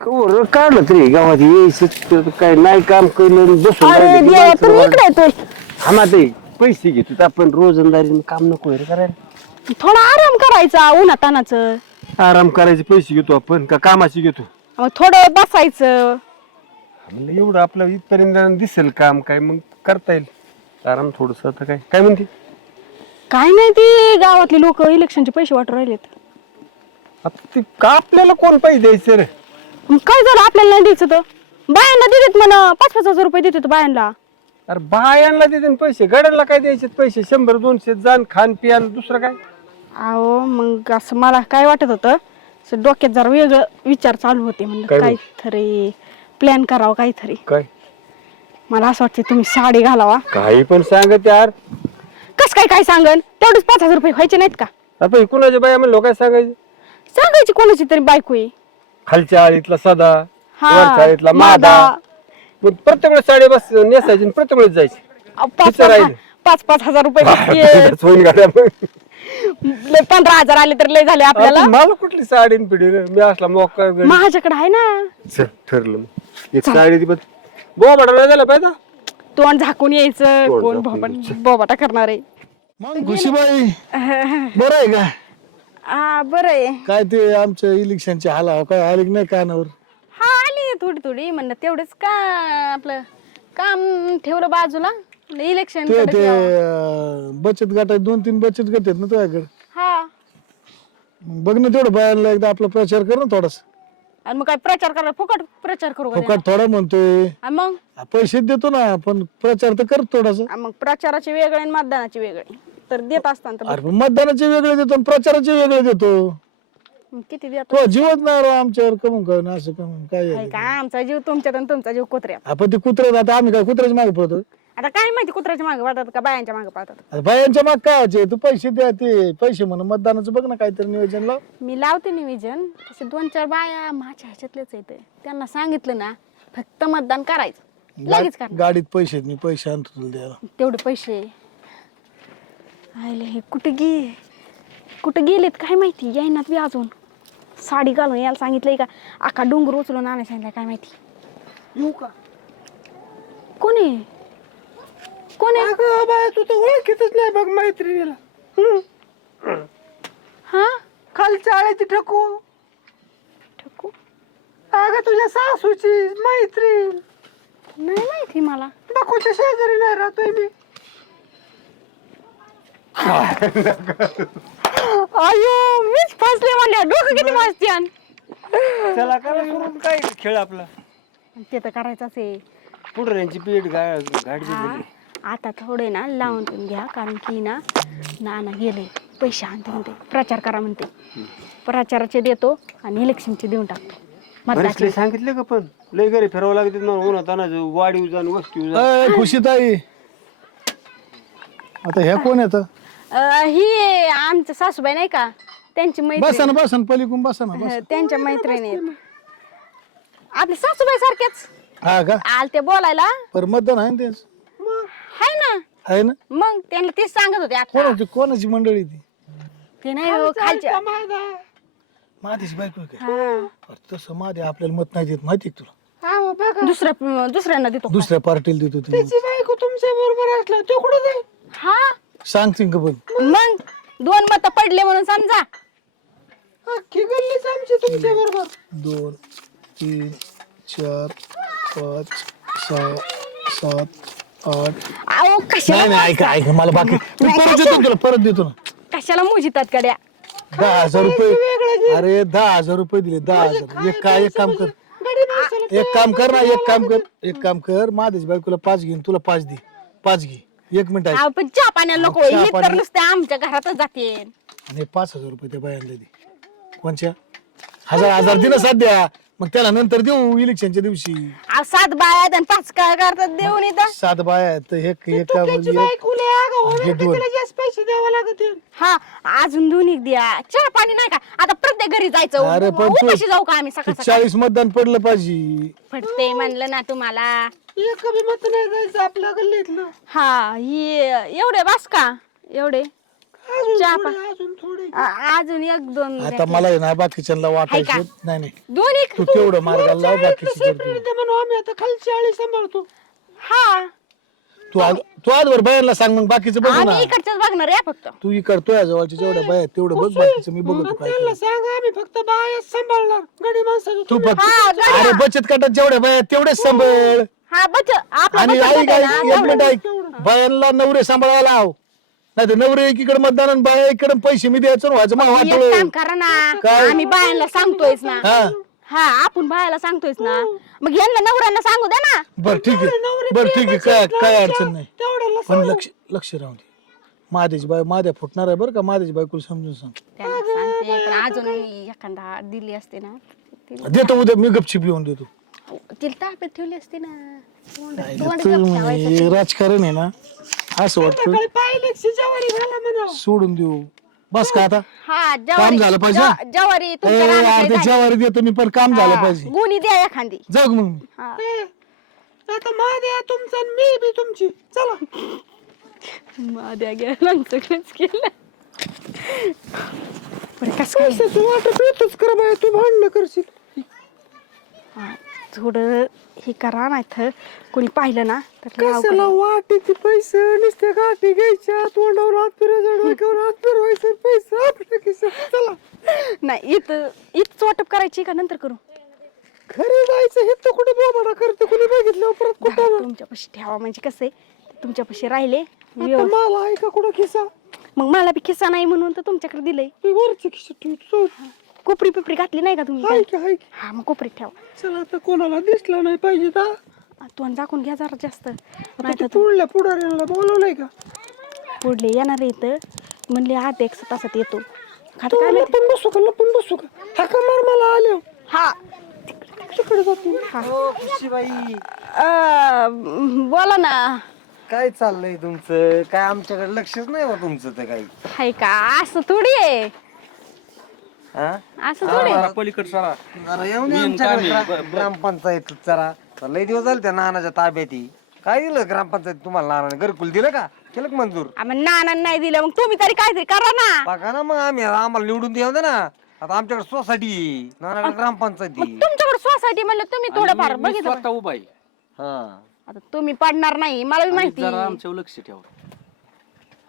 काढलं तरी गावात यायचं काय नाही काम केलं बसून अरे राहिलं. की देवा माणसं तुम्ही इकडे येतोय ते पैसे घेतो आपण रोजंदारीने काम नको रे करायला. थोडा आराम करायचा उन्हातानाचं. आराम करायचे पैसे घेतो आपण का कामाचे घेतो? मग थोडं बसायचं. म्हणलं एवढं आपलं इथपर्यंत दिसेल काम काय मग करता येईल. आराम थोडस आता काय. काय म्हणते? काय नाही ते गावातले लोक इलेक्शनचे पैसे वाटू राहिलेत. आता ते का आपल्याला कोण पैसे द्यायचे रे? मग काय झालं? आपल्याला नाही द्यायचं तर? बायांना देतात म्हणा. पाच पाच हजार रुपये देतात बायांना. अरे बायांना देते ना पैसे. गड्यांना काय द्यायचे पैसे? शंभर दोनशे जाण खान पियान दुसरं काय? अहो मग असं मला काय वाटत होतं? असं डोक्यात जरा वेगळं विचार चालू होते म्हणलं काय बोल? काहीतरी प्लॅन करावं काहीतरी. काय? मला असं वाटतं तुम्ही साडी घालावा. काही पण सांगत यार. कस काय काय सांगन? तेवढेच पाच हजार रुपये व्हायचे नाहीत का? आपण कुणाच्या बाया म्हणलो काय सांगायचं? सांगायची कोणाची तरी बायको आहे. खालच्या आळीतला सदा हा, वरच्या आळीतला मादा. प्रत्येक वेळेस साडे बस नेसायची आणि प्रत्येक वेळेस जायची. अहो, पाच किती पाच राहिले? पाच पाच हजार रुपये गाड्या मग. लय पंधरा हजार आले तर लय झाले आपल्याला. मला कुठली साडी पिढी रे? मी असला मोका गडी. माझ्याकडे आहे ना. चल ठरलं मग. एक साडी ती बघ बोबाटा नाही झाला पाहिजे? तोंड झाकून यायचं. तोंड कोण झाकून बोबट बोबाटा करणार आहे. मग खुशीबाई बरं आहे का? हा बरं आहे काय ते आमच्या इलेक्शनचे हाला काय आले की नाही कानावर? हा आली थोडी थोडी म्हणलं तेवढंच का आपलं काम ठेवलं बाजूला? इलेक्शन ते ते अं, बचत गटात दोन तीन बचत गट आहेत ना तुझ्याकडे? हा. मग बघ ना तेवढं बायाला एकदा आपला प्रचार कर ना थोडासा. आणि मग काय प्रचार करायला फुकट प्रचार करू का फुकट थोडा म्हणतोय. आणि मग? पैसे देतो ना पण प्रचार तर कर थोडासा. आणि मग प्रचाराचे वेगळे आणि मतदानाचे वेगळे. तर देत असताना तर अरे पण मतदानाचे वेगळे देतो आणि प्रचाराचे वेगळे देतो. मग किती देतो? तो जीवच नाही राव आमच्यावर कमून काय ना असं कमून काय? का? आमचा जीव तुमच्यात आणि तुमचा जीव कुत्र्यात. आपण ते कुत्रे आता आम्ही काय कुत्र्याच्या मागे पळतो? आता काय माहिती कुत्र्याच्या मागे पाळतात का बायांच्या मागे पाळतात? आता बायांच्या माग काय व्हायचे? तू पैसे द्या ते. पैसे म्हणून मतदानाचं बघ ना काहीतरी नियोजन लाव. मी लावते निविजन. तसे दोन चार बाया माझ्या ह्याच्यातलेच आहेत. त्यांना सांगितलं ना फक्त मतदान करायचं. लगेच करणार. गाडीत पैसे आहेत, मी पैसे आणतो तुला द्यायला. तेवढे पैसे. आले हे कुठे गे? कुठे गेलेत काय माहिती? येईनात बी अजून. साडी घालून यायला सांगितलंय का? आका डोंगर उचलून आणायला सांगितलं काय माहिती? येऊ का? कोण? आहे कोण? आहे अगं बाया तू तर ओळखीतच नाही बघ मैत्रिणीला. हम्म. हा? खालच्या आळ्याची ठकू. ठकू? अगं तुझ्या सासूची मैत्रीण. नाही माहिती मला. डकूच्या शेजारी नाही राहतोय मी. अयो मीच फसले म्हणल्या डोकं किती मस्ती आण? चला करा सुरू काय खेळ आपला. ते तर करायचंच आहे. पुढऱ्यांची पीठ गा- गाडी हा, आता थोडे ना लावून पण घ्या कारण की ना नाना गेले पैसे आणते म्हणते प्रचार करा म्हणते. प्रचाराचे देतो आणि इलेक्शनचे देऊन टाकतो. मतदाचे लय सांगितलं का पण? लय घरी फिरावं लागते ना उन्हात वाढीव जाण वस्ती अय, खुशीताई. आता ह्या कोण येत अं, ही आमच्या सासूबाई नाही का? त्यांची बसा मैत्रीण ना बसा ना पलीकडून बसा ना बस. अं, त्यांच्या मैत्रिणी आहेत. आपली सासूबाई सारख्याच. हा का? आल ते बोलायला. पर मतदान आहे ना तेच हाय ना. आहे ना? मग त्यांना तेच सांगत होते आता. कोणाची कोणाची मंडळी ती? ते नाही हो, खालच्या. माझीच बायको आहे काय हा. अरे तसं माझे आपल्याला मत नाही देत माहिती तुला? दुसऱ्या दुसऱ्यांना देतो. दुसऱ्या पार्टीला देतो तुम्ही. बायको तुमच्या बरोबर असलं ते कुठं जाईल? हा. सांगतील का पण? मग? दोन मत पडले म्हणून समजा. अख्खी गल्लीच आमची तुमच्या बरोबर. दोन तीन चार पाच सहा सात आठ. अहो नाही कशाला नाही ऐका ऐका मला बाकी मी परत देतो ना तुला परत देतो ना. कशाला मुजितात कड्या दहा हजार रुपये अरे दहा हजार रुपये दिले दहा हजार. एक काय एक काम कर. एक काम कर ना एक काम कर एक काम कर. माझ्याच बायकोला पाच घेईन तुला पाच दे. पाच घे. एक मिनिट अहो, पण चहा पाण्याला नको चहा हे तर पाणी- नुसते आमच्या घरातच जाते. आणि पाच हजार रुपये त्या बायांना दे. कोणच्या? हजार हजार दे ना सध्या मग त्याला नंतर देऊ इलेक्शनच्या दिवशी. अहो, सात बाया आहेत आणि पाच काय करतात देऊन येतं सात बाया आहेत तर एक एक हे दोन. जास्त पैसे द्यावं लागतील. हा अजून दोन्ही द्या. चहा पाणी नाही का? आता प्रत्येक घरी जायचं. अरे पण तू- उपाशी जाऊ का आम्ही सकाळ सकाळ चाळीस मतदान पडलं पाहिजे. फटते म्हणलं ना तुम्हाला. एक मत नाही जायचं आपल्या गल्लीतलं हा हे एवढे बस का? एवढे? चहा पा आ- अजून एक दोन. आता मला आहे ना बाकीच्यांना वाटायचं? नाही नाही. दोन एक. तू तेवढं मार्गाला लाव बाकीची म्हणून आम्ही आता खालची आळी सांभाळतो. हा. तू आज तू आजवर बायांना सांग मग बाकीचं बघू ना. आम्ही इकडच्याच बघणार या फक्त. तू इकडतोय जवळच्या जेवढ्या बाया आहेत, तेवढं बघ बाकीचं मी बघतो काय त्यांना सांग आम्ही फक्त बाया सांभाळणार. गडी माणसाचं तू फक्त हा. अरे बचत गटात जेवढ्या बाया आहेत, तेवढेच सांभाळ. हा बच आपला आणि बचत आई गट आहे काय ना, एक मिनिट ऐक. बायांना नवरे सांभाळायला लाव. नाही तर नवरे एकीकडे मतदान आणि बाया इकडे पैसे मी द्यायचं व्हायचं मग एक काम वाटलं करा ना. काय? आम्ही बायांना सांगतोयच ना. हा. हा आपण बायाला सांगतोयच ना. मग यांना नवऱ्यांना सांगू द्या ना. बर ठीक आहे. बर ठीक आहे. काय काय अडचण नाही. पण लक्ष लक्ष राहू दे. मादेची बाय माद्या फुटणार आहे बरं का? मादेची बायकोला समजून सांग. त्यांना सांगते. पण अजून एखादा दिली असते ना. देतो उद्या. मी गपचिप येऊन देतो. तिला ताब्यात ठेवली असते ना. तोंड- तोंड तू गप्प ठेवायचं. हे राजकारण आहे ना असं वाटतं. सोडून देऊ. बस का आता? हा काम जवारी झालं पाहिजे? ज- जवारी तुमच्या अर्धे. जेवारी देतो मी पण काम झालं हा, पाहिजे. गुणी द्या एखादी. जाऊ मग मी. हा. आता माझ्या तुमचं आणि मी बी तुमची. चला. माद्या गेला सगळंच केलं. बरं कसं काय तू वाटत येतच कर बाय तू भांडण करशील. थोडं हे करा नाही तर कोणी पाहिलं ना तर लय अवघड कशाला आहे. वाटेचे पैसे नुसते गाठी घ्यायच्या तोंडावर हात फिरायचं डोक्यावर हात फिरवायचे पैसे आपल्या खिशात. चला. नाही इथं इथंच वाटप करायची का? नंतर करू. घरी जायचं हे तर कुठे बोबाडा करते? कुणी बघितलं? परत कुठं? तुमच्यापाशी ठेवा म्हणजे कसं आहे? तुमच्यापाशी राहिले आता व्यवस्थित. मला आहे का कुठं खिसा? मग मला बी खिस्सा नाही म्हणून तर तुमच्याकडे दिलंय. तू वरची खिशा ठेव कोपरी पिपरी घातली नाही का तुम्ही? हाय की हाय की. हा मग कोपरीत ठेवा. चला आता कोणाला दिसला नाही पाहिजे तर तू झाकून घ्या जरा जास्त. आता नाही ते तर पुढल्या बोलवलंय का? पुढले येणार इथं म्हणले आठ एक तासात येतो. खाता काय तू माहिती? लपून बसू का? लपून बसू का? हाका मार मला आल्या? हा. तिकडे जातो खुशीबाई. अं, बोला ना. काय चाललंय तुमचं? काय आमच्याकडे लक्षच नाही हो तुमचं तर काही. हाय का? असं थोडी आहे. हा? असं थोडी. आहे. पलीकड सरा जरा येऊन या आमच्याकडे ग्रा- ग्रामपंचायत जरा तर लय दिवस झाले त्या नानाच्या ताब्यात ही. काय दिलं ग्रामपंचायत तुम्हाला नानाने? घरकुल दिलं का? केलं का मंजूर? आम्ही नाना नाही दिलं. मग तुम्ही तरी काहीतरी करा ना. बघा ना मग आम्ही आम्हाला निवडून द्या ना. आता आमच्याकडे सोसायटी नानाकडे ग्रामपंचायत आहे. तुमच्याकडे सोसायटी म्हणलं तुम्ही थोडंफार बघितलं स्वतः उभा आहे. हा. आता तुम्ही पडणार नाही. मला बी माहिती. जरा आमच्यावर लक्ष ठेवा.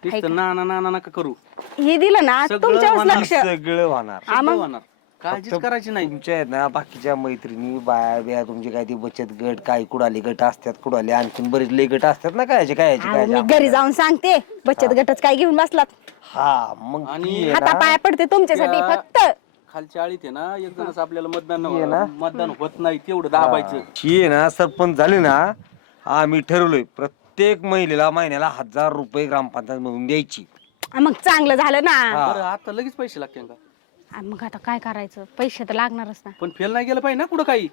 नुसतं नाना नाना नका करू. हे दिलं ना सगळं तुमच्यावर होणार. लक्ष. सगळं होणार. सगळं होणार. काळजीच करायची नाही. तुमच्या आहेत ना बाकीच्या मैत्रिणी बाया बिया तुमचे काय ते बचत गट काय कुडाले गट असतात कुडाले आणखीन बरेच लय गट असतात ना काय काय अहो, मी घरी जाऊन सांगते बचत गटच काय घेऊन बसलात? हा मग आणि ती आहे हाता ना, पाया पडते तुमच्यासाठी त्या- फक्त. खालच्या आळीत आहे ना एक जणच आपल्याला मतदान मतदान होत नाही तेवढं दाबायचं. ही. आहे ना सरपंच झाली ना आम्ही ठरवलंय प्रत्येक महिलेला महिन्याला हजार रुपये ग्रामपंचायत मधून द्यायची. आ, मग चांगलं झालं ना. बरं आता लगेच पैसे लागतील का? आ, मग आता काय करायचं? पैसे तर लागणारच ना. पण फेल नाही गेलं पाहिजे ना कुठं काही?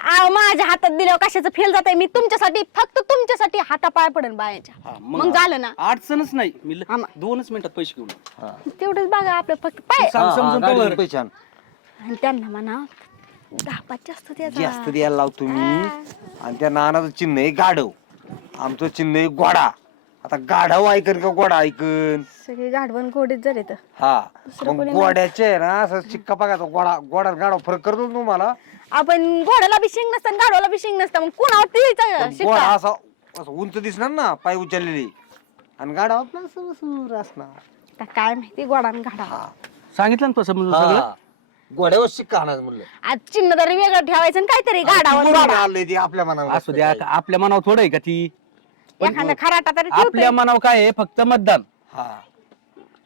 अहो माझ्या हातात दिल्यावर कशाचं फेल जात मी तुमच्यासाठी फक्त तुमच्यासाठी हाता पाय पडेल बायाच्या. हा, मग झालं ना. अडचणच नाही. मी ल-. दोनच मिनिटात पैसे घेऊन. तेवढंच बघा आपलं फक्त पाय. सांग समजून आण. त्यांना म्हणा दहा पाच जास्त द्यायचा जास्त द्यायला लावतो मी. आणि त्या नानाचं चिन्ह आहे गाढव. आमचं चिन्ह आहे गोडा आता गाढव ऐकन का गोडा ऐकन? सगळे गाढवण गोडीत झाले तर हा. दुसरं मग कोणी गोड्याचे आहे ना असं शिक्का बघायचा गोडा गोडा गाढव फरक करतो ना तुम्हाला. आपण घोड्याला बी शिंग नसतं गाढवाला बी शिंग नसतं. मग कुणावर द्यायचं पण शिक्का? गोडा असा असं उंच दिसणार ना पाय उचललेले. आणि गाढव आपला असं सूर असणार. आता काय माहिती गोडा आणि गाढा सांगितलं ना तो समजून सगळं? हा. गोड्यावर शिक्का आणायचं म्हणलं. आज चिन्ह तरी वेगळं ठेवायचं आणि काहीतरी गाडावर ते आपल्या मनावर असू द्या आपल्या मनावर थोडं आहे का ती? एखादा खराटा तरी आपल्या ठेवतोय. मनावर काय आहे? फक्त मतदान. हा.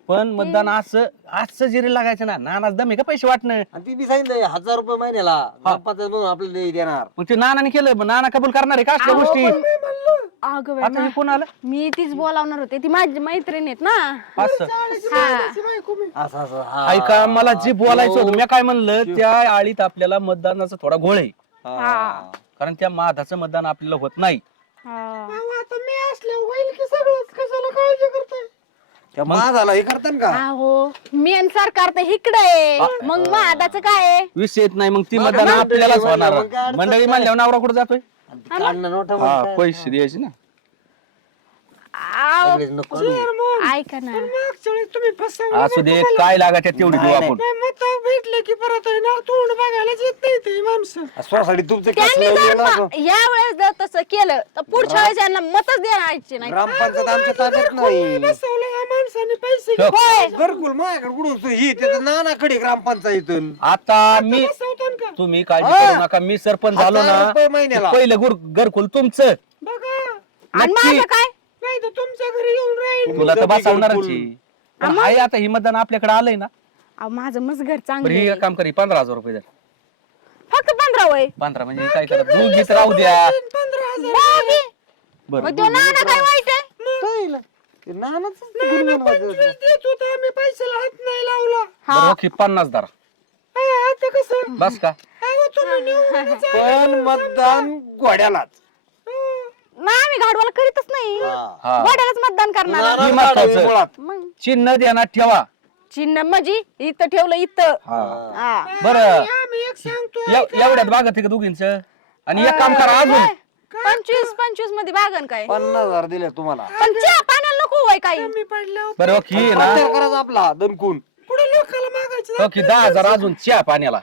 पण मतदान असं असं जिरे लागायचं ना. नानाच दम आहे का पैसे वाटणं? आणि ती बी सांगितलं हजार रुपये महिन्याला ग्रामपंचायत म्हणून आपल्याला देणार. मग ते नानाने केलं मग नाना कबूल करणार आहे का असल्या गोष्टी? अगं बाई, आता हे कोण आलं? मी तीच बोलावणार होते ती माझी मैत्रीण आहेत ना. असं. हा. असं असं हा. ऐका मला जे बोलायचं होतं मी काय म्हणलं त्या आळीत आपल्याला मतदानाचा थोडा घोळ आहे. हा. कारण त्या माधाचं मतदान आपल्याला होत नाही. हा. आता मी असल्या होईल की सगळंच? कशाला काळजी करताय? त्या माझाला हे करतात का? अहो मेन सरकार तर इकडे आहे. मग मादाचं काय आहे? विषय येत नाही मग ती मतदान आपल्यालाच होणार. मंडळी. म्हणल्यावर नवरा कुठे जातोय? हा पैसे द्यायचे ना. आव, सगळेच नको देऊ. ऐका ना. मागच्या वेळेस तुम्ही फसवलं असू दे काय लागायच्या तेवढी देऊ आपण? नाही, मत भेटले की परत आहे ना तोंड बघायलाच येत नाही ते माणसं. स्वसाठी तुमचं त्यांनी कसलं जर गेलं असं? म- या वेळेस जर तसं केलं तर पुढच्या वेळेस यांना मतच द्यायचे नाही. ग्रामपंचायत आमच्या ताब्यात नाही. बसवलं या माणसाने पैसे हो. होय. घरकुल माझ्याकडे कुठून ही त्याचं नानाकडे ग्रामपंचायतून आता मी का? तुम्ही काळजी हा. करू नका मी सरपंच झालो हजार रुपये ना महिन्याला. पहिलं गुर घरकुल तुमचं. बघा. आणि नक्की. माझं काय? नाही तर तुमच्या घरी येऊन राहील. तुला तर बसवणारच. आहे. पण आहे आता ही मतदान आपल्याकडे आलंय ना. अहो, माझं मस्त घर बरं चांगलं हे. काम करी पंधरा हजार रुपये द्या. फक्त पंधरा वय. पंधरा म्हणजे काय करा दोघीच राहू द्या. पंधरा हजार दोघी? बरं. मग तो नाना काय वाईट आहे? पाहिलं? ते नानाच गुणगुण वाजवत. पंचवीस देत होता आम्ही पैशाला हात नाही लावला. बरं ओके पन्नास धरा. हा, आता कसं? बस का? अहो, तुम्ही. पण मतदान घोड्यालाच. नाही आम्ही गाडवाला करीतच नाही. हा. गोड्यालाच मतदान करणार नाना ही महत्वाचं. गाडवे मुळात. मग? चिन्ह ध्यानात ठेवा. चिन्ह म्हणजे इथं ठेवलं इथं. हा. हा. बरं. एवढ्यात बागत आहे का दोघींच? आणि एक काम करा अजून. पंचवीस पंचवीसमध्ये बागन काय? पन्नास हजार दिले तुम्हाला. पण चहा पाण्याला नको होय काही. बरं ओके ना. प्रचार करायचा आपला दणकून. पुढे लोकांना मागायचं? ओके दहा हजार अजून चहा पाण्याला.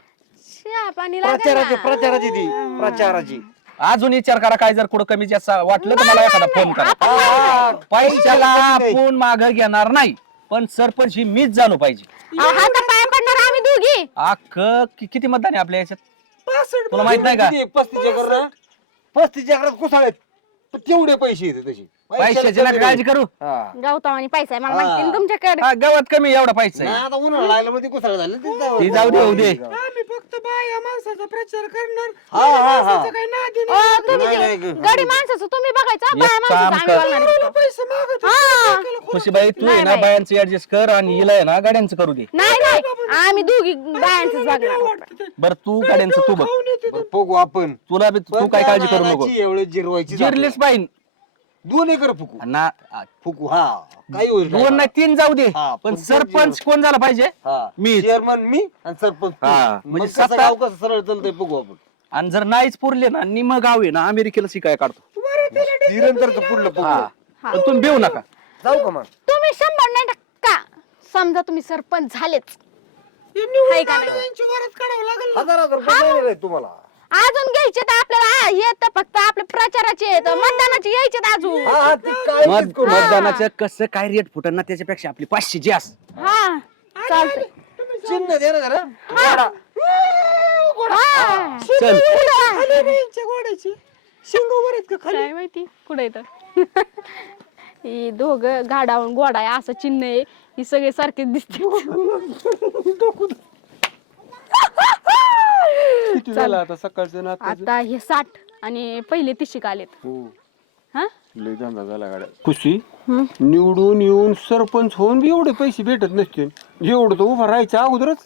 चहा पाणी लागेल प्रचाराची ना. प्रचाराची ती प्रचाराची. अजून विचार करा काय जर कुठं कमी जास्त वाटलं तर मला एखादा फोन करा. पैशाला आपण माग घेणार नाही पण सरपंच ही मीच झालो पाहिजे. हाता पाया पडणार आम्ही दोघी. अख्ख कि- किती मतदान आहे आपल्या याच्यात? तुला माहीत नाही का? पस्तीस एकर ना? पस्तीस एकरात कुसाळेत पण तेवढे पैसे येते तशी पैशाची नका काळजी करू. हा. आणि पैसा आहे मला हा. माहिती ना तुमच्याकडे. हा गावात कमी एवढा पैसा नाही, आहे आता उन्हाळा लागला मध्ये कुसाळ झालं ते जाऊ- दे. आम्ही बाया माणसाचा प्रचार करणार. हा, हा, हा. माणसाचं काही नादी अ, नाही तुम्ही नाही, ते नाही ग. गडी माणसाचं तुम्ही बघायचं एक बाया माणसाचं काम आम्ही कर. बघणार. एवढं पैसे मागत हा. खुशीबाई तू आहे नाही, ना नाही. बायांचं ऍडजस्ट कर आणि हिला आहे ना गाड्यांचं करू दे. नाही नाही. आम्ही दोघी बायांचंच बघणार. बरं तू गाड्यांचं तू बघ. बरं, बघू आपण. तुला बी तू काय काळजी करू नको. एवढे जिरवायची जिरलीच पाहिजे दोन एकर फुकू. ना फुकू हा काही होईल दोन नाही तीन जाऊ दे. हा, पण पण सरपंच कोण झाला पाहिजे? मी. चेअरमन मी आणि सरपंच तू. हा, मग म्हणजे कसं सत्ता- गाव कसं सरळ चालतंय बघू आपण. आणि जर नाहीच पुरले ना निम गाव आहे ना अमेरिकेला शिकाय काढतो. निरंतरचं पुढलं हा. बघू पण तुम्ही भिऊ नका. जाऊ का मग? तुम्ही शंभर नाही टक्का. समजा तुम्ही सरपंच झालेच. हाय का नाही? हजार हजार रुपये द्यायला तुम्हाला. अजून घ्यायचे तर आपल्याला येत फक्त आपले प्रचाराचे येत मतदानाचे यायचे अजून. हा, हा, ते मत-. मतदानाचं कसं काय रेट फुटन ना त्याच्यापेक्षा आपली पाचशे जास्त हा चालतंय. चिन्ह दे ना जरा. हा. चल. खाली रे यांच्या घोड्याची? शिंग वर आहेत का खाली? काय माहिती? कुठे येत ही दोघ गाडावून गोडा आहे असं चिन्ह आहे. ही सगळे सारखे दिसते किती झालं आता सकाळचं ना आताचं? आता हे साठ आणि पहिले तिशिक आलेत. हो. हा? लय धंदा झाला गाड्या खुशी? निवडून येऊन सरपंच होऊन बी एवढे पैसे भेटत नसते एवढं तर उभं राहायचं अगोदरच.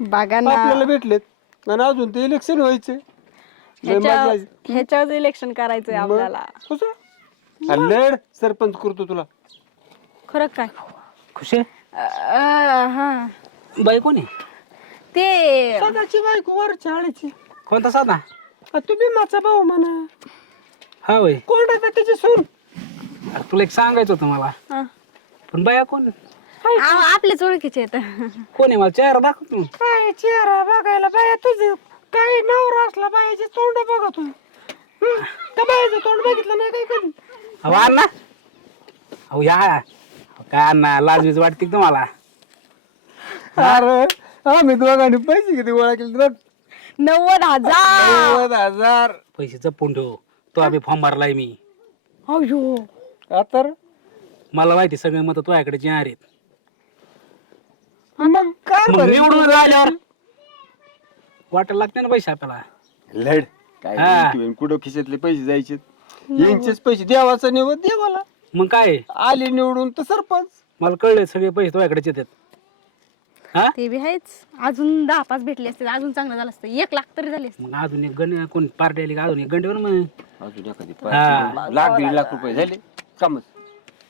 बघा ना. आपल्याला भेटलेत. आणि अजून ते इलेक्शन व्हायचे. लय मजा ह्याच्या यायची. ह्याच्यावर इलेक्शन करायचंय मग आपल्याला. कसं? आणि सरपंच करतो तुला. खरं काय? खुशी? अं, हा. बाई कोणी ते सदाची बायको वर चाळीची. कोणता साधा? तुम्ही माझा भाऊ म्हणा. हा वय कोण आहे त्याची सून? तुला एक सांगायचं होतं मला. हा. पण बाया कोण? आ- आपलेच ओळखीचे आहेत. कोण आहे मला? चेहरा दाखव तू. काय चेहरा बघायला बाया तुझे काही नवरा असला बायाचे तोंड बघा तू हं? त्या बायाचं तोंड बघितलं नाही काय कधी? अहो अण्णा. अहो या. अहो, काय अण्णा लाजवीज वाटते का तुम्हाला? अरे. आम्ही दोघांनी पैसे किती गोळा केले तुला नव्वद हजार. नव्वद हजार. पैसे जपून ठेव. तो आम्ही फॉर्म भरलाय मी. अयो. आता मला माहिती सगळे मत तुझ्याकडे जे आहेत. मग काय मग बरं? निवडून वाटायला लागते ना पैसे आपल्याला. लढ. काय हा. नेमकी कुठं खिशातले पैसे जायचे? यांचेच पैसे देवाचा निवड देवाला मग काय? आले निवडून तर सरपंच. मला कळले सगळे पैसे तुझ्याकडेच येतात. हा? ते बी आहेच अजून दहा पाच भेटले असते अजून चांगलं झालं असतं. एक लाख तरी झाले असते मग अजून एक गण कोण पार्टी आली का? अजून एक गंटेवर मग. अजून एखादी हा. पाच- लाख दीड लाख रुपये झाले. कामच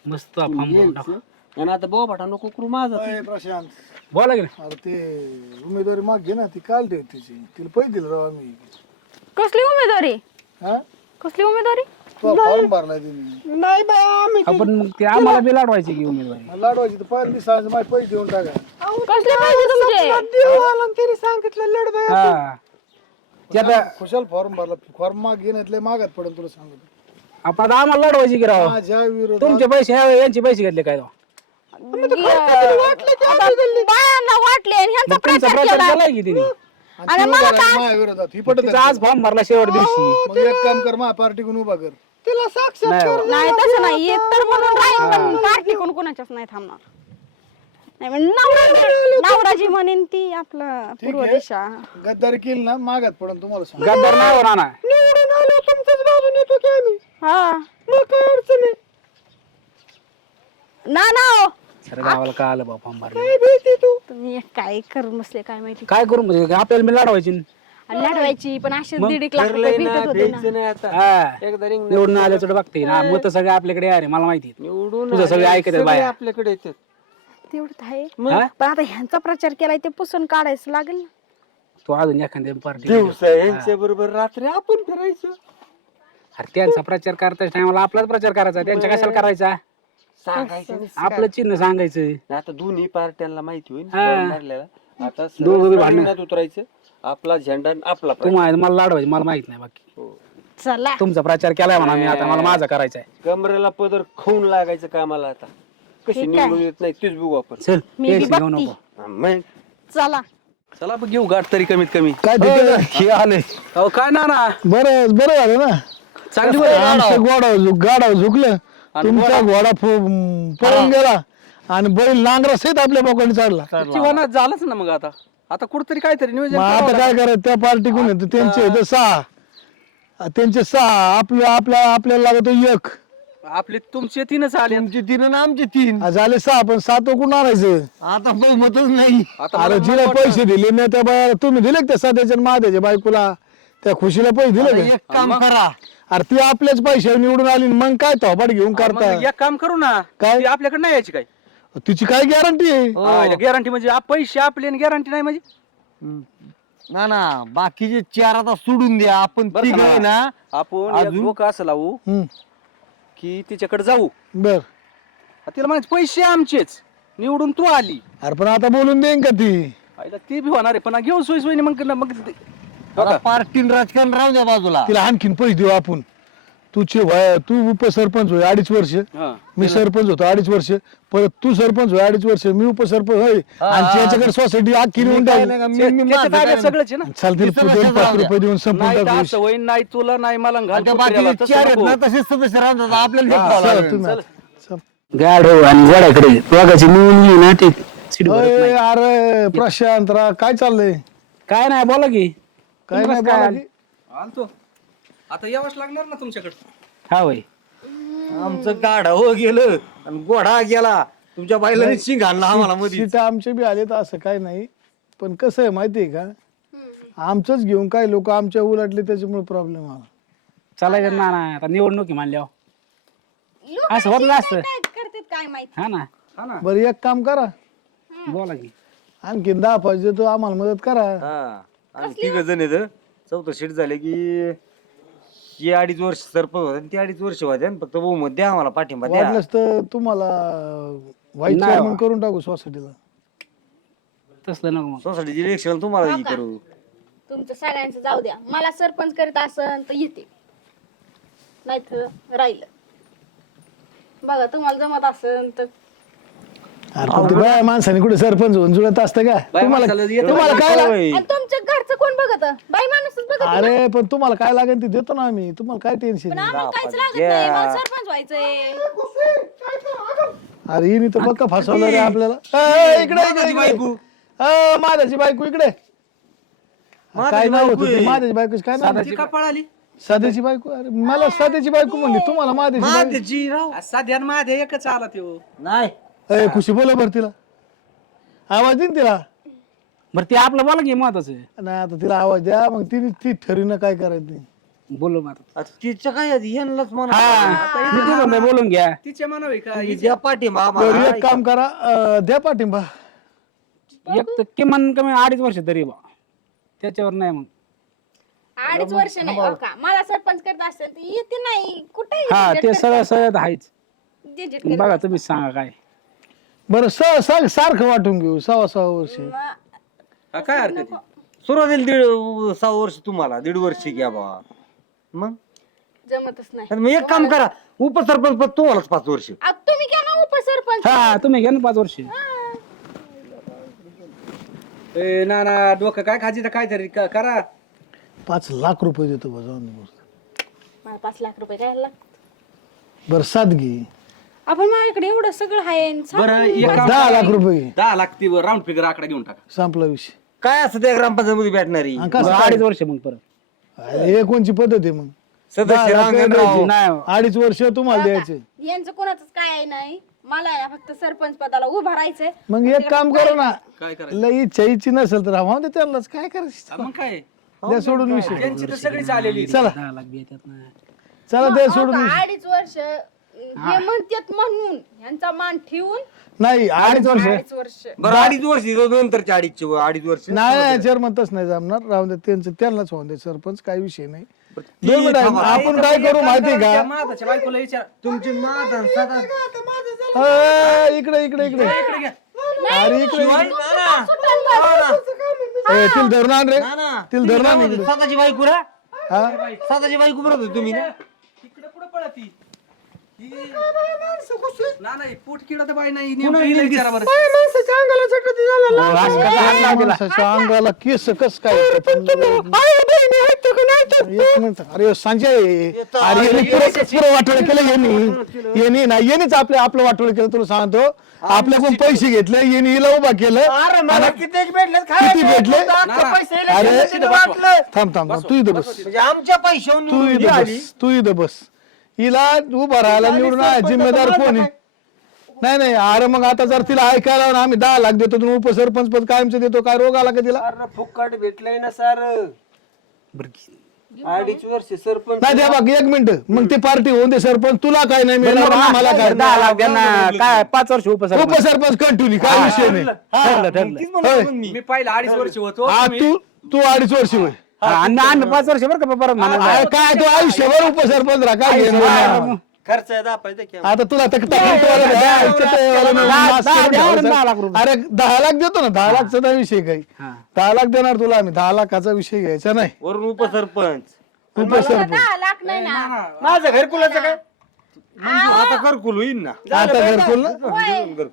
मस्त फॉर्म भरून टाकू. आणि आता बोबाटा नको करू माझा. प्रशांत. बोला की नाही? अरे ते उमेदवारी माग घे ना ती काल ठेव तिची. तिला पैसे दिले राव आम्ही. कसली उमेदवारी? हा? कसली उमेदवारी? तो फॉर्म भरलाय तिने. नाही आम्ही ते- आपण ते आम्हाला बी लाडवायची की उमेदवारी? लाडवायची तर दिवसाचे माझे पैसे देऊन टाका. कसले तुमचे? त्याने सांगितलं लढ हा. ते आता खुशाल फॉर्म भरला. फॉर्म माग घेण्यातले मागात पडेल तुला सांगतो. आपण आता आम्हाला लाडवायची की राव? माझ्या विरोधात तुमचे पैसे ह्या- यांचे पैसे घेतले काय राव? बायांना वाटले आणि ह्यांचा मग तुमचा प्रचार प्रचार केला. केलाय की तिने? आणि ती उभा राहिली माझ्या विरोधात. ही पटत तिचा आज फॉर्म भरला शेवट दिवशी. मग एक काम कर मा पार्टी कोण उभा कर. तिला साक्षात नाही तसं नाही. येत तर म्हणून राहील पण पार्टी कोण कोणाच्याच नाही थांबणार. नाही म्हणजे नवरा नवराजी म्हणेन ती आपलं पूर्व दिशा. गद्दारी केली ना मागात पडेल तुम्हाला सांग गद्दार नाही हो नाना निवडून आलो तुमच्याच बाजून येतो की आम्ही. हा. मग काय अडचण आहे? ना ना हो. सर गावाला का आलं बा फॉर्म भरला काय भीती तू? तुम्ही काय करून बसले काय माहिती? काय करू म्हणजे आपल्याला मी लाडवायची आणि लढवायची पण असे दीड एक लाख रुपये भेटत होते ना. नाही आता. हा. एकदा रिंग निवडून आल्याचं बघते ना. मत सगळे आपल्याकडे आहे रे, मला माहिती निवडून तुझं सगळे ऐकत आहे सगळे बाया. आपल्याकडे येतात. तेवढं आहे. हा? पण आता ह्यांचा प्रचार केलाय ते पुसून काढायचं लागेल ना. तू अजून एखाद्या पार्टी दिवस यांच्या बरोबर रात्री आपण फिरायचं. अरे त्यांचा प्रचार करताच टायमाला आपलाच प्रचार करायचा. त्यांच्या कशाला करायचा? सांगायचं नाही. आपलं चिन्ह सांगायचं. नाही, आता दोन्ही पार्ट्यांना माहिती होईल हा. आता दोघं बी सरळ भांडणं. रिंगणात उतरायचं. आपला झेंडा आणि आपला तू मला लाडवायचं मला माहीत नाही बाकी. हो. चला. तुमचा प्रचार केलाय म्हणा मी आता मला माझा करायचा आहे. कमरेला पदर खाऊन लागायचं कामाला आता. कशी निवडून येत नाही तेच बघू आपण. चल मी बी टेन्शन घेऊ बघती. नको. हा, मग. चला. चला बघ घेऊ गाठ तरी कमीत कमी. काय ते हे आले. अहो काय ना ना बरं बरं झालं ना. चांगली गोष्ट आहे. आमचं घोडा गाडा झुकलं. तुमचा घोडा फु- पळून गेला. आणि बैल नांगरा सहित आपल्या बोकांनी चढला. जीवनात झालंच ना मग आता. आता कुठतरी काहीतरी नियोजन मग आता काय करायचं? त्या पार्टी कोण येतं त्यांचे येतं सहा. आ, त्यांचे सहा. आपल्या आपल्या आपल्याला लागतो एक. आपले तुमचे तीनच आले. तुमची तीन आणि आमची तीन. आ, झाले सहा पण सात कुठून आणायचं? आता बहुमतच नाही. आता अरे जिला पैसे दिले ना त्या बाया तुम्ही दिले का त्या सध्याच्या आणि महाद्याच्या बायकोला? त्या खुशीला पैसे दिले का? एक काम करा. अरे ती आपल्याच पैसे निवडून आली आणि मग काय थोपाट घेऊन करता? एक काम करू ना. काय? ती आपल्याकडे नाही यायची काय तिची काय गॅरंटी आहे? गॅरंटी म्हणजे आप- पैसे आपले गॅरंटी नाही म्हणजे? ना ना बाकीचे चार आता सोडून द्या. आपण बरं तिघ का आहे ना आपण एक डोकं असं लावू हम्म, की तिच्याकडे जाऊ. बर. तिला म्हणायचं पैसे आमचेच. निवडून तू आली. अरे पण आता बोलून देईन का ती? आईला ती बी होणार आहे पण घेऊ सोयी सोयीने मग मग ते- पार्टीन राजकारण राहू द्या बाजूला. तिला आणखीन पैसे देऊ आपण. तुझे वय तू उपसरपंच होय अडीच वर्ष. हा. मी सरपंच होतो अडीच वर्ष. परत तू सरपंच होय अडीच वर्ष. मी उपसरपंच होय. आणि त्याच्याकडे सोसायटी आखी लिहून काय टाकू नाही का, मी- ते- मी त्याच्या माझं ताब्यात काय सगळंच आहे ना. चालतील दोन पाच. रुपये देऊन संपून नाही तर टाकू असं होईन नाही तुला नाही मला घाल आता कुत्र्याला, बाकीचे तसं चार आहेत नको. ना तसेच सदस्य राहतात आपल्याला हा, भेटावं चला लागेल. तुम्ही आता. चल. गाढव आणि ना ते. सीट भरत अय, नाही. अरे प्रशांत रा काय चाललंय? काय नाही बोला की. काय नाही काय बोला की? आलतो आता यावंच लागणार ना तुमच्याकडे? हा होय आमचं गाढा हो गेलं आणि गोढा गेला. तुमच्या बाईला शिंग आणला आम्हाला मध्ये सीट आमचे बी आले तर असं काय नाही. पण कसं आहे माहितीये का? आमचंच घेऊन काय लोक आमच्या उलटले त्याच्यामुळे प्रॉब्लेम आला. चालायचं ना ना आता निवडणुकी मानल्यावर असं होत असतं काय करतात काय माहिती? हा ना. हा ना. बरं एक काम करा. बोला की. आणखीन दहा पाच देतो आम्हाला मदत करा. हा. आणि तिघ जण येत चौथं सीट झाले की हे अडीच वर्ष सरपंच होते आणि ते अडीच वर्ष होते आणि फक्त बहुमत द्या आम्हाला पाठिंबा द्या. वाटलंच तर तुम्हाला व्हाईस नाही चेअरमन करून टाकू सोसायटीला. तसलं नको मग. सोसायटीची इलेक्शन तुम्हाला हे करू. तुमचं सगळ्यांचं जाऊ द्या. मला सरपंच करीत असन तर येते. नाही तर राहिलं. बघा तुम्हाला जमत असन तर अरे पण ते बाया माणसाने कुठे सरपंच होऊन जुळत असतं का? बाया तुम्हाला माणसाला येतं तुम्हाला काय लाग- होय. आणि तुमच्या घरचं कोण बघत? बाई माणूसच बघत अरे पण तुम्हाला काय लागेल ते देतो ना आम्ही. तुम्हाला काय टेन्शन पण आम्हाला काहीच लागत नाही. मला सरपंच व्हायचंय. अरे हिने तर बक्का फसवलं रे आपल्याला. ए, इकडे इकडे इकडे. अ, माझ्याची बायको इकडे. काय नाव होतं ते? माझ्याची बायको काय नाव ती का पळाली? सध्याची बायको? अरे मला सध्याची बायको म्हणली. तुम्हाला माझ्याची बायको राव सध्या माझ्या एकच आला तो. नाही. ए, खुशी बोला बरं तिला. आवाज देईन तिला. बरं ते आपलं बोला की महत्वाचं आहे. नाही आता तिला आवाज द्या मग तिने ती ठरविणं काय करायचं ते. बोलू मग आता. आता तिचं काय? यांनाच म्हणा. मी बोलून घ्या. तिच्या मनावी का? द्या एक काम करा अ, द्या पाठिंबा. एक तर किमान कमी अडीच वर्ष तरी बा. त्याच्यावर नाही मग. अडीच वर्ष नाही. हो का मला सरपंच करत असेल तर येते नाही. कुठे हा ते सगळं सगळं आहेच बघा तुम्ही सांगा काय. बरं स सांग सारखं वाटून घेऊ सव्वा सहा वर्ष. हा, काय हरकत आहे? सुरुवातीला दीड सहा वर्ष तुम्हाला दीड वर्ष घ्या बा. मग? जमतच नाही. आणि मग एक काम करा उपसरपंच पद तुम्हालाच पाच वर्ष. आ, तुम्ही क्या ना उपसरपंच. हा तुम्ही घ्या ना पाच वर्ष. ए, ना ना डोकं काय खायची तर काहीतरी क- करा. पाच लाख रुपये देतो बा जाऊन दे बस. मला पाच लाख रुपये काय लागत बरं सात घे. आपण माझ्याकडे एवढं सगळं आहे आणि सांग- बरं एक काम दहा. लाख रुपये घे. दहा लाख ती राऊंड फिगर आकडा घेऊन टाका. संपला विषय. काय असं त्या ग्रामपंचायत मध्ये भेटणारी? आणि कसं अडीच वर्ष मग परत. अरे, हे कोणची पद्धत आहे मग? दहा सदस्य लाख रांगण द्यायचे. राव. नाही अडीच वर्ष तुम्हाला द्यायचे. यांचं कोणाच काय नाही. मला आहे फक्त सरपंच पदाला उभा राहायचंय. मग एक काम करू ना. काय करायचं? लई इच्छा इच्छी नसेल तर राहू दे त्यांनाच. काय करायचं? हा, मग काय? द्या सोडून विषय. त्यांची तर सगळीच आलेली चला. दहा लाख बी येतात ना. चला द्या हो सोडून? विषय. अडीच वर्ष हे. म्हणतात म्हणून. यांचा मान ठेवून नाही अडीच वर्ष. अडीच वर्ष. बरं अडीच वर्ष नंतरच्या व- अडीच वर्ष. नाही चेअरमन तस नाही जमणार. राहून दे त्यांचं त्यांनाच होऊन दे सरपंच काही विषय नाही. दोन मिनिट. आपण काय करू माहिती का? माताच्या बायकोला विचार तुमची मात आणि सदा अ, इकडे इकडे इकडे. इकडे अरे इकडे ए, तिला धरून आण रे. तिला धरून आण इकडे. स्वतःची बायको रा हा? स्वतःची बायको म्हणत होती तुम्ही? ना इकडे पुढे पळती ना नाही पोट किडा तर बाई नाही नेमकं हिला विचारा बरं. माणसाच्या अंगाला चटती झाला हो, असं कसं हात लावला? माणसाच्या अंगाला केस कस काय आई बहिणी आहेत का नाही तर एक मिनिट अरे संजय अरे यांनी पुरं पुरं वाटोळ केलं यांनी. यांनी ना यांनीच आपलं आपलं वाटोळ केलं तुला सांगतो. आपल्याकडून पैसे घेतले यांनी हिला उभा केलं. अरे मला किती भेटले किती भेटले? पैसे अरे वाटलं? थांब थांब थांब. तू इथं बस. म्हणजे आमच्या पैशावर तू इथं बस. तू इथं बस. हिला उभा राहायला निवडून आहे, जिम्मेदार कोण आहे? नाही नाही अरे मग आता जर तिला ऐकायला आम्ही दहा लाख देतो तुम्ही उपसरपंच पद कायमचं देतो काय रोग आला का तिला? अरे फुकट भेटलंय ना सर अडीच वर्ष सरपंच नाही द्या बघ एक मिनिट. मग ते पार्टी होऊन दे सरपंच. तुला काय नाही मिळणार आम्हाला काय दहा लाख काय पाच वर्ष उपसर उपसरपंच कंटिन्यू काय विषय नाही. ठरलं ठरलं. मी. पहिला अडीच वर्ष होतो. हा तू तू अडीच वर्ष होय. आणि आम्ही पाच वर्ष बरं का अरे काय तू आयुष्यभर उपसरपंच राहा काय घेणं देणं? खर्च आहे की आता तुला तर नाही, नाही, दहा- लाख रुपये. अरे दहा लाख देतो ना दहा लाखचा नाही विषय काही. हा. दहा लाख देणार तुला आम्ही दहा लाखाचा विषय घ्यायचा नाही. वरून उपसरपंच. उपसरपंच. दहा लाख नाही ना. माझं घरकुलाचं काय? आता करकुल होईल ना. आता घरकुल ना?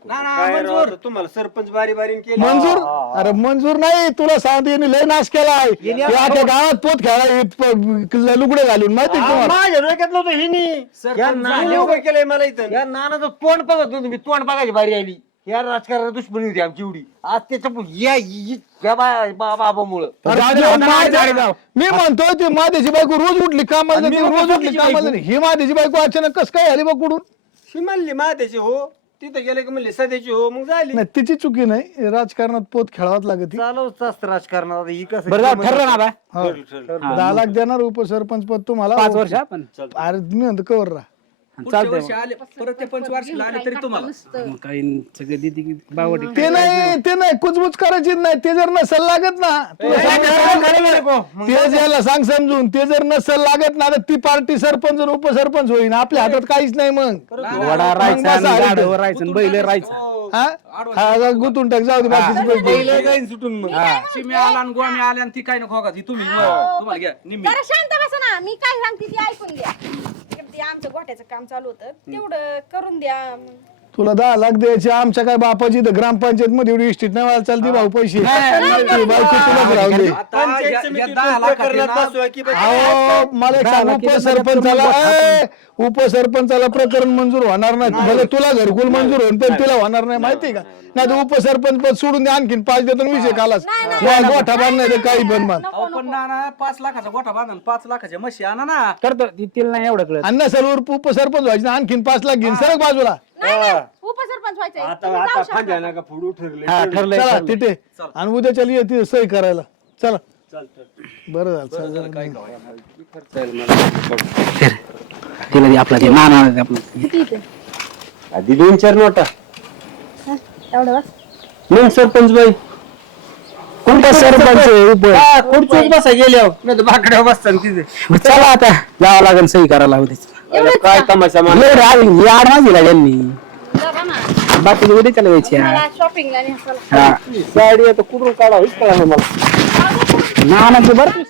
काय राव, आता तुम्हाला सरपंच बारी बारीन केली. मंजूर? अरे मंजूर नाही तुला सांगतो यांनी लय नाश केलाय. या त्या गावात पोत खेळा लुगडे घालून माहिती का तुम्हाला? माझ्या डोक्यात नव्हतं हिनी. उभं केलंय मला इथं. या नानाचं तोंड बघत तुम्ही तोंड बघायची बारी आली. या राजकारणात दुश्मनी होती आमची एवढी. आज त्याच्या पु- या इ- या बा- बा- बाबामुळं. अरे जाऊ दे, माझ्या- जाऊ दे, जाऊ. मी म्हणतो ती माझ्याची बायको रोज उठली कामाला आणि जाते, मी रोज म्हणतो उठली तिची कामाला बायको. जाते. ही माझ्याची बायको अचानक कस काय आली बघ कुठून? शी म्हणली माझ्याची हो. तिथं गेले की म्हणले सध्याची हो. मग झाली. नाही तिची चुकी नाही. राजकारणात पोत खेळावाच लागत ती. चालवच असतं राजकारणात. आता ही कसं बरं जाऊ, ठरलं ना बा हो. दहा लाख देणार उपसरपंच पद तुम्हाला. पाच वर्ष हा पण अरे मी म्हणतो कवर राहा. पुढच्या चालतंय वर्षी आले परत ते पंचवार्षिकला आले तरी तुम्हाला मग काही सगळे देते की बावटी ते नाही ते नाही कुचबुच करायची नाही ते जर नसल लागत ना तुला ते ज्याला सांग समजून ते जर नसल लागत ना तर ती पार्टी सरपंच आणि उपसरपंच होईन आपल्या हातात काहीच नाही मग वडा राहायचा आणि गाढवावर राहायचं आणि बैल राहायचा हा हा गुतून टाक जाऊ दे बाकीची पैसे जाईन सुटून मग चिमी आला आणि गोमी आल्या आणि ती काय नको का ती तुम्ही तुम्हाला घ्या निम्मी जरा शांत बसा ना मी काय सांगते ती ऐकून घ्या ते आमचं गोठ्याचं काम चालू होतं. तेवढं करून द्या. तुला दहा लाख द्यायचे आमच्या काय बापाची तर ग्रामपंचायत मध्ये एवढी इस्टेट नाही व्हायला चालती भाऊ पैसे. ती बायको तुलाच राहू दे आता या- या दहा लाखात आहे ना, अहो मला एक सांग उपसरपंचाला ए, उपसरपंचाला प्रकरण मंजूर होणार नाही. भले तुला घरकुल मंजूर होईल पण तिला होणार नाही माहिती का? नाही तर उपसरपंच पद सोडून दे आणखीन पाच देतो विषय कालाच वा, गोठा बांध नाही तर काही अहो, पण ना ना पाच लाखाचा गोठा बांधा आणि पाच लाखाच्या म्हशी आणा ना. करतो ती- तिला नाही एवढं कळत. अन्न सर्व उपसरपंच व्हायचे आणखीन पाच लाख घेईन सरक बाजूला. नाही नाही, उपसरपंच व्हायचंय आता तुम्ही आता जाऊ शकता. फांद्या नका फोडू ठरले? हा ठरलंय चला ठरलंय. तिथे. आणि उद्या चल ये ती सही करायला. चला. बरं झालं चला. तिला दे आपला ते नाना दे आपला. किती इथे? आधी दोन चार नोटा. एवढं बस. मग सरपंच बाई. उप सरपंच उप हा, खुर्चीवर बसा गेल्यावर. नाही तर बाकड्यावर बसताना तिथे. चला आता जावं लागेल सही करायला होते काय तमाशा मान एवढं बाकी उद्या शॉपिंगला हा. साडी आता कुठून काढावं? हेच कळलं नाही मला. नानाची बरं.